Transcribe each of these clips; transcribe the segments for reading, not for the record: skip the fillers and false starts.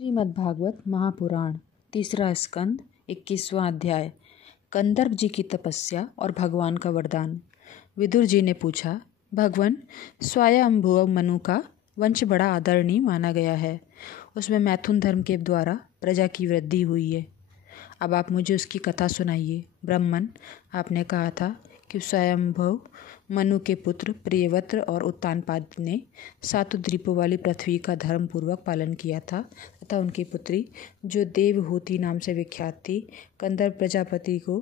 श्रीमद्भागवत महापुराण तीसरा स्कंद 21वां अध्याय। कंदर्प जी की तपस्या और भगवान का वरदान। विदुर जी ने पूछा, भगवान, स्वयंभुव मनु का वंश बड़ा आदरणीय माना गया है। उसमें मैथुन धर्म के द्वारा प्रजा की वृद्धि हुई है। अब आप मुझे उसकी कथा सुनाइए। ब्राह्मण, आपने कहा था कि स्वयंभुव मनु के पुत्र प्रियव्रत और उत्तानपाद ने 7 द्वीपों वाली पृथ्वी का धर्म पूर्वक पालन किया था तथा उनकी पुत्री, जो देवहूति नाम से विख्यात थी, कंदर्प प्रजापति को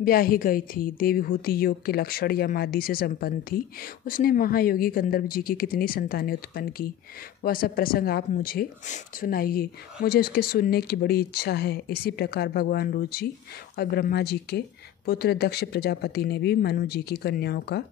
ब्याही गई थी। देवहूति योग के लक्षण या मादि से संपन्न थी। उसने महायोगी कंदर्प जी की कितनी संतानें उत्पन्न की, वह सब प्रसंग आप मुझे सुनाइए। मुझे उसके सुनने की बड़ी इच्छा है। इसी प्रकार भगवान रुचि और ब्रह्मा जी के पुत्र दक्ष प्रजापति ने भी मनु जी की कन्याओं का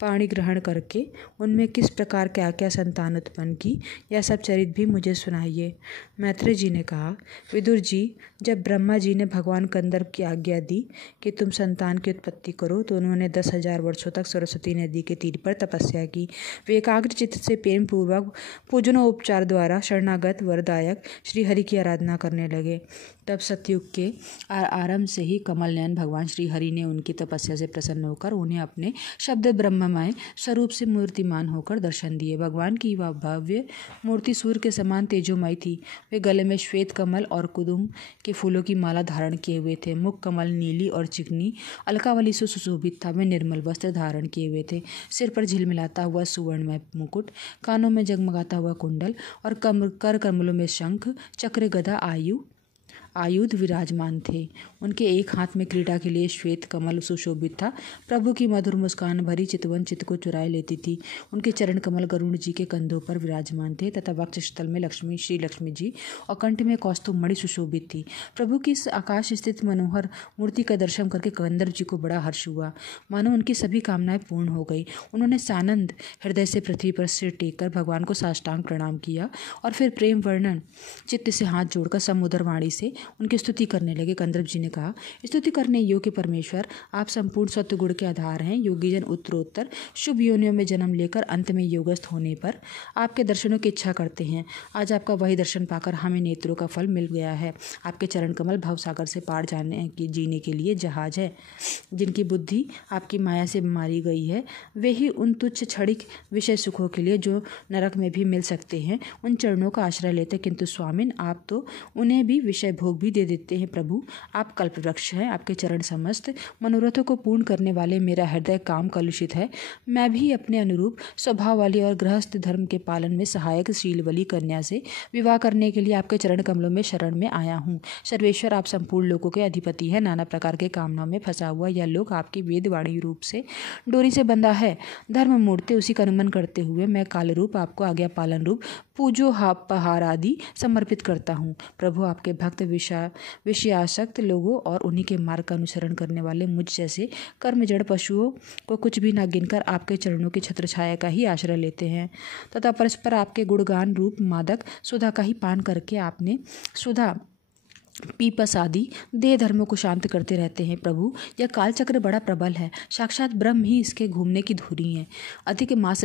पाणी ग्रहण करके उनमें किस प्रकार क्या क्या संतान उत्पन्न की, यह सब चरित भी मुझे सुनाइए। मैत्रेय जी ने कहा, विदुर जी, जब ब्रह्मा जी ने भगवान कंदर्प की आज्ञा दी कि तुम संतान की उत्पत्ति करो, तो उन्होंने 10,000 वर्षों तक सरस्वती नदी के तीर पर तपस्या की। वे एकाग्र चित्त से प्रेम पूर्वक पूजनोपचार द्वारा शरणागत वरदायक श्री हरि की आराधना करने लगे। तब सतयुग के आरंभ से ही कमल नयन भगवान श्री हरि ने उनकी तपस्या से प्रसन्न होकर उन्हें अपने शब्द ब्रह्ममय स्वरूप से मूर्तिमान होकर दर्शन दिए। भगवान की वह भव्य मूर्ति सूर्य के समान तेजोमय थी। वे गले में श्वेत कमल और कुदुम के फूलों की माला धारण किए हुए थे। मुख कमल नीली और चिकनी अलकावली से सुशोभित था। वे निर्मल वस्त्र धारण किए हुए थे। सिर पर झिलमिलाता हुआ सुवर्णमय मुकुट, कानों में जगमगाता हुआ कुंडल और कर कमलों में शंख चक्र गदा आयुध विराजमान थे। उनके एक हाथ में क्रीड़ा के लिए श्वेत कमल सुशोभित था। प्रभु की मधुर मुस्कान भरी चितवन चित्त को चुराए लेती थी। उनके चरण कमल गरुड़ जी के कंधों पर विराजमान थे तथा वक्षस्थल में श्री लक्ष्मी जी और कंठ में कौस्तुभ मणि सुशोभित थी। प्रभु की इस आकाश स्थित मनोहर मूर्ति का दर्शन करके कंदर्प जी को बड़ा हर्ष हुआ, मानो उनकी सभी कामनाएं पूर्ण हो गई। उन्होंने सानंद हृदय से पृथ्वी पर सिर टेक कर भगवान को साष्टांग प्रणाम किया और फिर प्रेम वर्णन चित्त से हाथ जोड़कर समुद्र वाणी से उनकी स्तुति करने लगे। कंदर्प जी ने कहा, स्तुति करने योग्य परमेश्वर, आप संपूर्ण सत्व गुण के आधार हैं। योगीजन उत्तरोत्तर शुभ योनियों में जन्म लेकर अंत में योगस्थ होने पर आपके दर्शनों की इच्छा करते हैं। आज आपका वही दर्शन पाकर हमें नेत्रों का फल मिल गया है। आपके चरण कमल भवसागर से पार जीने के लिए जहाज है। जिनकी बुद्धि आपकी माया से मारी गई है, वे ही उन तुच्छ क्षणिक विषय सुखों के लिए जो नरक में भी मिल सकते हैं, उन चरणों का आश्रय लेते। किंतु स्वामिन, आप तो उन्हें भी विषय भोग भी दे देते हैं। प्रभु, आप कल्प वृक्ष हैं। आपके चरण समस्त मनोरथों को पूर्ण करने वाले। मेरा हृदय काम कलुषित है। मैं भी अपने अनुरूप स्वभाव वाली और गृहस्थ धर्म के पालन में सहायक शीलवली कन्या से विवाह करने के लिए आपके चरण कमलों में शरण में आया हूँ। सर्वेश्वर, आप संपूर्ण लोकों के अधिपति हैं। नाना प्रकार के कामनाओं में फंसा हुआ यह लोक आपकी वेदवाणी रूप से डोरी से बंधा है। धर्म मूर्ति उसी का अनुमन करते हुए मैं काल रूप आपको आज्ञा पालन रूप पूजो पहार आदि समर्पित करता हूँ। प्रभु, आपके भक्त विषयासक्त लोगों और उन्हीं के मार्ग का अनुसरण करने वाले मुझ जैसे कर्म जड़ पशुओं को कुछ भी न गिनकर आपके चरणों की छत्र छाया का ही आश्रय लेते हैं तथा परस्पर आपके गुणगान रूप मादक सुधा का ही पान करके आपने सुधा पीपस आदि देह धर्मों को शांत करते रहते हैं। प्रभु, यह कालचक्र बड़ा प्रबल है। साक्षात ब्रह्म ही इसके घूमने की धुरी है। अधिक मास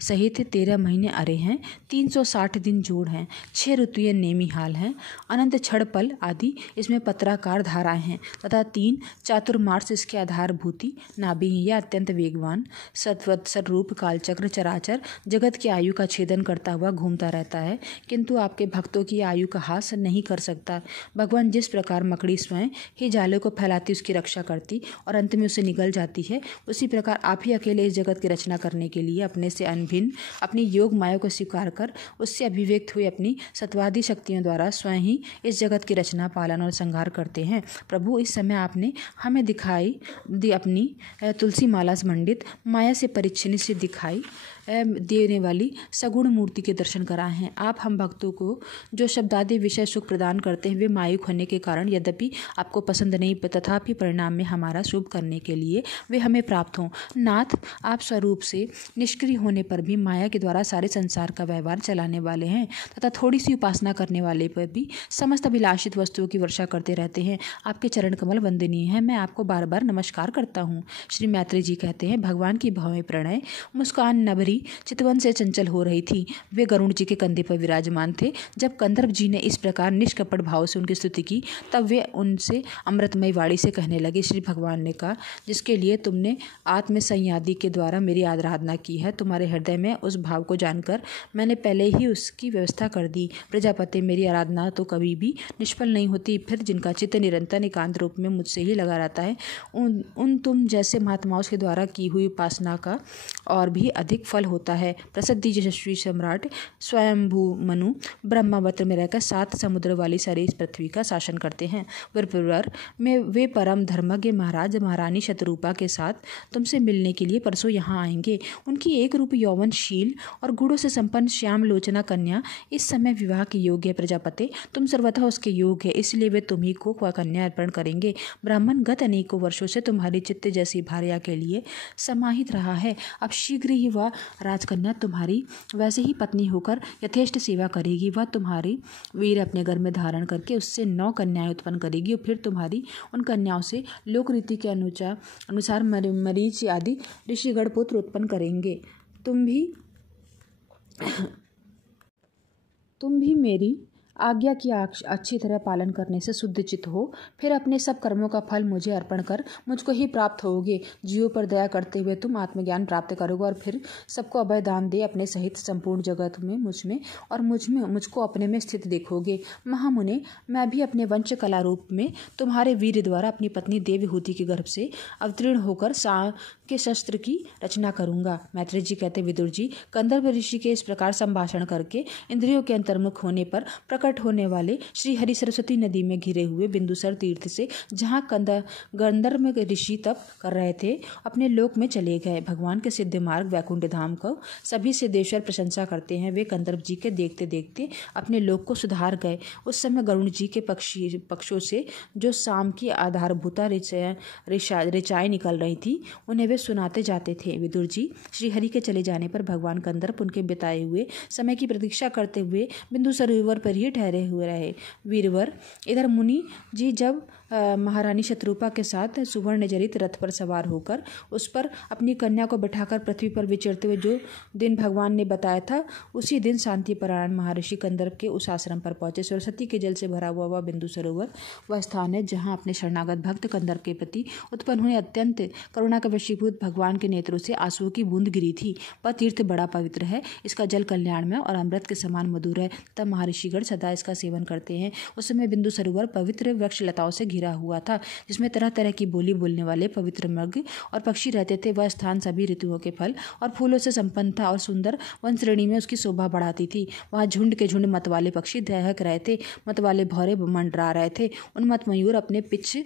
सहित 13 महीने अरे हैं। 360 दिन जोड़ हैं। 6 ऋतुएं नेमी हाल हैं। अनंत क्षण पल आदि इसमें पत्राकार धाराएं हैं तथा 3 चातुर्मास इसके आधारभूति नाभि हैं। यह अत्यंत वेगवान सत्वत्सर रूप कालचक्र चराचर जगत की आयु का छेदन करता हुआ घूमता रहता है, किंतु आपके भक्तों की आयु का हास नहीं कर सकता। भगवान, जिस प्रकार मकड़ी स्वयं ही जाले को फैलाती उसकी रक्षा करती और अंत में उसे निगल जाती है, उसी प्रकार आप ही अकेले इस जगत की रचना करने के लिए अपने से अनभिन्न अपनी योग माया को स्वीकार कर उससे अभिव्यक्त हुई अपनी सत्वादी शक्तियों द्वारा स्वयं ही इस जगत की रचना, पालन और संहार करते हैं। प्रभु, इस समय आपने हमें दिखाई दी अपनी तुलसी माला मंडित माया से परिच्छिन्न से दिखाई देने वाली सगुण मूर्ति के दर्शन कराए हैं। आप हम भक्तों को जो शब्दादि विषय सुख प्रदान करते हैं, वे मायुक होने के कारण यद्यपि आपको पसंद नहीं, तथापि परिणाम में हमारा शुभ करने के लिए वे हमें प्राप्त हों। नाथ, आप स्वरूप से निष्क्रिय होने पर भी माया के द्वारा सारे संसार का व्यवहार चलाने वाले हैं तथा थोड़ी सी उपासना करने वाले पर भी समस्त अभिलाषित वस्तुओं की वर्षा करते रहते हैं। आपके चरण कमल वंदनीय है। मैं आपको बार बार नमस्कार करता हूँ। श्री मैत्रेय जी कहते हैं, भगवान की भाव में प्रणय मुस्कान नभरी भी चितवन से चंचल हो रही थी। वे गरुड़ जी के कंधे पर विराजमान थे। जब कंदर्प जी ने इस प्रकार निष्कपट भाव से उनकी स्तुति की, तब वे उनसे अमृतमयी वाणी से कहने लगे, श्री भगवान ने कहा, जिसके लिए तुमने आत्मसंयादि के द्वारा मेरी आराधना की है, तुम्हारे हृदय में उस भाव को जानकर मैंने पहले ही उसकी व्यवस्था कर दी। प्रजापति, मेरी आराधना तो कभी भी निष्फल नहीं होती। फिर जिनका चित्त निरंतर एकांत रूप में मुझसे ही लगा रहता है, उन तुम जैसे महात्माओं के द्वारा की हुई उपासना का और भी अधिक फल होता है। प्रसिद्ध यशस्वी सम्राट स्वयंभू मनु ब्रह्मावत्र में रहकर 7 समुद्र वाली सारी इस पृथ्वी का शासन करते हैं। विप्रवर में वे परम धर्मज्ञ महाराज महारानी शतरूपा के साथ तुमसे मिलने के लिए परसों यहाँ आएंगे। उनकी एक रूप यौवनशील और गुणों से संपन्न श्याम लोचना कन्या इस समय विवाह के योग्य है। प्रजापति, तुम सर्वथा उसके योग्य है, इसलिए वे तुम्ही को कन्या अर्पण करेंगे। ब्राह्मण गत अनेकों वर्षों से तुम्हारी चित्त जैसी भार्या के लिए समाहित रहा है। अब शीघ्र ही वह राजकन्या तुम्हारी वैसे ही पत्नी होकर यथेष्ट सेवा करेगी। वह तुम्हारी वीर अपने घर में धारण करके उससे 9 कन्याएं उत्पन्न करेगी और फिर तुम्हारी उन कन्याओं से लोक रीति के अनुसार मरीच आदि ऋषिगण पुत्र उत्पन्न करेंगे। तुम भी मेरी आज्ञा की अच्छी तरह पालन करने से शुद्ध चित्त हो, फिर अपने सब कर्मों का फल मुझे अर्पण कर मुझको ही प्राप्त होगे। जीवों पर दया करते हुए तुम आत्मज्ञान प्राप्त करोगे और फिर सबको अभय दान दे अपने सहित संपूर्ण जगत में मुझको अपने में स्थित देखोगे। महामुने, मैं भी अपने वंश कला रूप में तुम्हारे वीर द्वारा अपनी पत्नी देवहूति के गर्भ से अवतीर्ण होकर के शस्त्र की रचना करूंगा। मैत्रेय जी कहते, विदुर जी, कंदर्प ऋषि के इस प्रकार संभाषण करके इंद्रियों के अंतर्मुख होने पर प्रकट होने वाले श्री हरि सरस्वती नदी में घिरे हुए बिंदुसर तीर्थ से, जहाँ गंधर्व ऋषि तप कर रहे थे, अपने लोक में चले गए। भगवान के सिद्ध मार्ग वैकुंठ धाम को सभी सिद्धेश्वर प्रशंसा करते हैं। वे कंदर्प जी के देखते देखते अपने लोक को सुधार गए। उस समय गरुड़ जी के पक्षों से जो शाम की आधारभूता ऋचाएँ निकल रही थी, उन्हें वे सुनाते जाते थे। विदुर जी, श्रीहरि के चले जाने पर भगवान कंदर्प उनके बिताए हुए समय की प्रतीक्षा करते हुए बिंदु सरोवर पर ही ठहरे हुए रहे। वीरवर, इधर मुनि जी जब महारानी शतरूपा के साथ सुवर्ण जड़ित रथ पर सवार होकर उस पर अपनी कन्या को बिठाकर पृथ्वी पर विचरते हुए जो दिन भगवान ने बताया था, उसी दिन शांतिपरायण महर्षि कंदर्प के उस आश्रम पर पहुंचे। सरस्वती के जल से भरा हुआ वह बिंदु सरोवर वह स्थान है जहाँ अपने शरणागत भक्त कंदर्प के प्रति उत्पन्न हुए अत्यंत करुणा का वशीभूत भगवान के नेत्रों से आंसुओं की बूंद गिरी थी। वह तीर्थ बड़ा पवित्र है, इसका जल कल्याणमय और अमृत के समान मधुर है, तब महर्षिगण सदा इसका सेवन करते हैं। उस समय बिंदु सरोवर पवित्र वृक्ष लताओं से घिरा हुआ था, जिसमें तरह तरह की बोली बोलने वाले पवित्र मृग और पक्षी रहते थे। वह स्थान सभी ऋतुओं के फल और फूलों से संपन्न था और सुंदर वन श्रेणी में उसकी शोभा बढ़ाती थी। वहाँ झुंड के झुंड मतवाले पक्षी दहक रहे थे, मतवाले भौरे मंडरा रहे थे। उन मत मयूर अपने पिच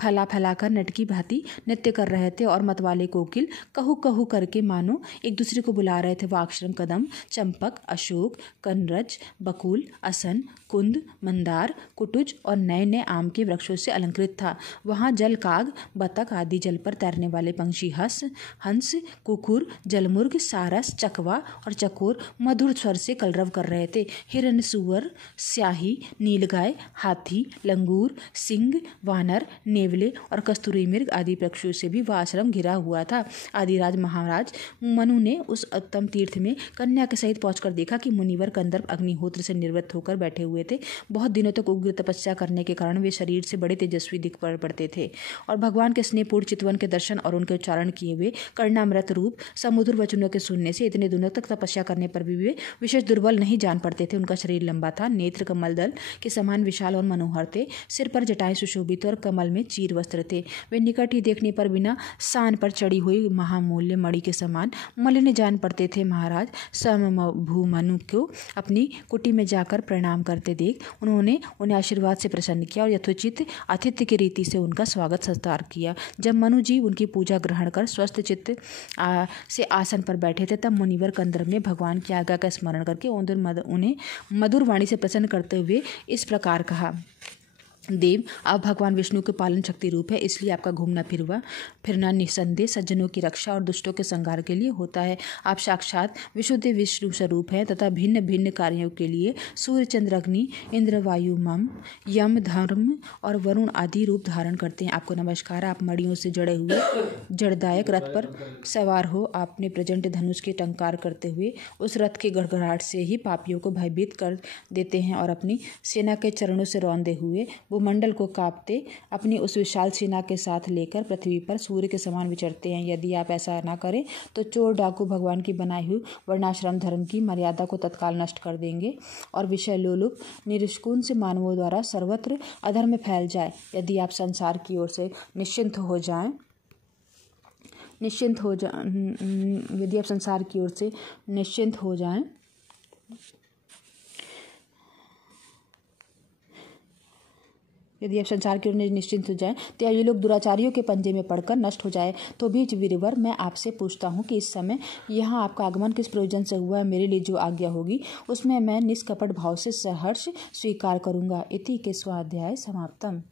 फैला फैलाकर नटकी भांति नृत्य कर रहे थे और मतवाले कोकिल कहू कहू करके मानो एक दूसरे को बुला रहे थे। वह अक्षरम, कदम, चंपक, अशोक, कनरज, बकुल, असन, कुंद, मंदार, कुटुज और नए नए आम के वृक्षों से अलंकृत था। वहाँ जल काग, बतख आदि जल पर तैरने वाले पंछी हंस, कुकुर, जलमुर्ग, सारस, चकवा और चकोर मधुर स्वर से कलरव कर रहे थे। हिरण, सुअर, स्याही, नीलगाय, हाथी, लंगूर, सिंह, वानर, नेवले और कस्तूरी मृग आदि पक्षियों से भी वह आश्रम घिरा हुआ था। आदिराज महाराज मनु ने उस उत्तम तीर्थ में कन्या के सहित पहुंचकर देखा कि मुनिवर कंदर्प अग्निहोत्र से निवृत्त होकर बैठे हुए थे। बहुत दिनों तक उग्र तपस्या करने के कारण वे शरीर से बड़े तेजस्वी दिख पड़ते थे और भगवान के स्नेहपूर्ण चितवन के दर्शन और उनके उच्चारण किए हुए कर्णामृत रूप समुद्र वचनों के सुनने से इतने दिनों तक तपस्या करने पर भी वे विशेष दुर्बल नहीं जान पड़ते थे। उनका शरीर लंबा था, नेत्र कमल दल के समान विशाल और मनोहर थे, सिर पर जटाएं सुशोभित और कमल में चीर वस्त्र थे। वे निकट ही देखने पर बिना सान पर चढ़ी हुई महामूल्य मणि के समान मलिन जान पड़ते थे। महाराज स्वयंभू को अपनी कुटी में जाकर प्रणाम करते देख उन्होंने उन्हें आशीर्वाद से प्रसन्न किया और यथोचित आतिथ्य की रीति से उनका स्वागत सत्कार किया। जब मनु जी उनकी पूजा ग्रहण कर स्वस्थ चित्त से आसन पर बैठे थे, तब मुनिवर कंदर्प ने भगवान की आज्ञा का स्मरण करके उन्हें मधुर वाणी से प्रसन्न करते हुए इस प्रकार कहा। देव, आप भगवान विष्णु के पालन शक्ति रूप है, इसलिए आपका घूमना फिरना निसंदेह सज्जनों की रक्षा और दुष्टों के संहार के लिए होता है। आप साक्षात विशुद्ध विष्णु स्वरूप हैं तथा भिन्न भिन्न कार्यों के लिए सूर्य, चंद्र, अग्नि, इंद्र, वायु, मम, यम, धर्म और वरुण आदि रूप धारण करते हैं। आपको नमस्कार। आप मड़ियों से जड़े हुए जड़दायक रथ पर सवार हो अपने प्रचंड धनुष के टंकार करते हुए उस रथ के गड़गड़ाहट से ही पापियों को भयभीत कर देते हैं और अपनी सेना के चरणों से रौंदे हुए भूमंडल को कांपते अपनी उस विशाल सेना के साथ लेकर पृथ्वी पर सूर्य के समान विचरते हैं। यदि आप ऐसा ना करें तो चोर डाकू भगवान की बनाई हुई वर्णाश्रम धर्म की मर्यादा को तत्काल नष्ट कर देंगे और विषय लोलुप निष्कुन से मानवों द्वारा सर्वत्र अधर्म फैल जाए। यदि आप संसार की ओर से निश्चिंत हो जाएं यदि आप संसार की ओर से निश्चिंत हो जाएं यदि आप संसार की ओर निश्चिंत हो जाएं तो ये लोग दुराचारियों के पंजे में पड़कर नष्ट हो जाए। तो भी वीरवर, मैं आपसे पूछता हूँ कि इस समय यहाँ आपका आगमन किस प्रयोजन से हुआ है? मेरे लिए जो आज्ञा होगी उसमें मैं निष्कपट भाव से सहर्ष स्वीकार करूँगा। इति के स्वाध्याय समाप्तम।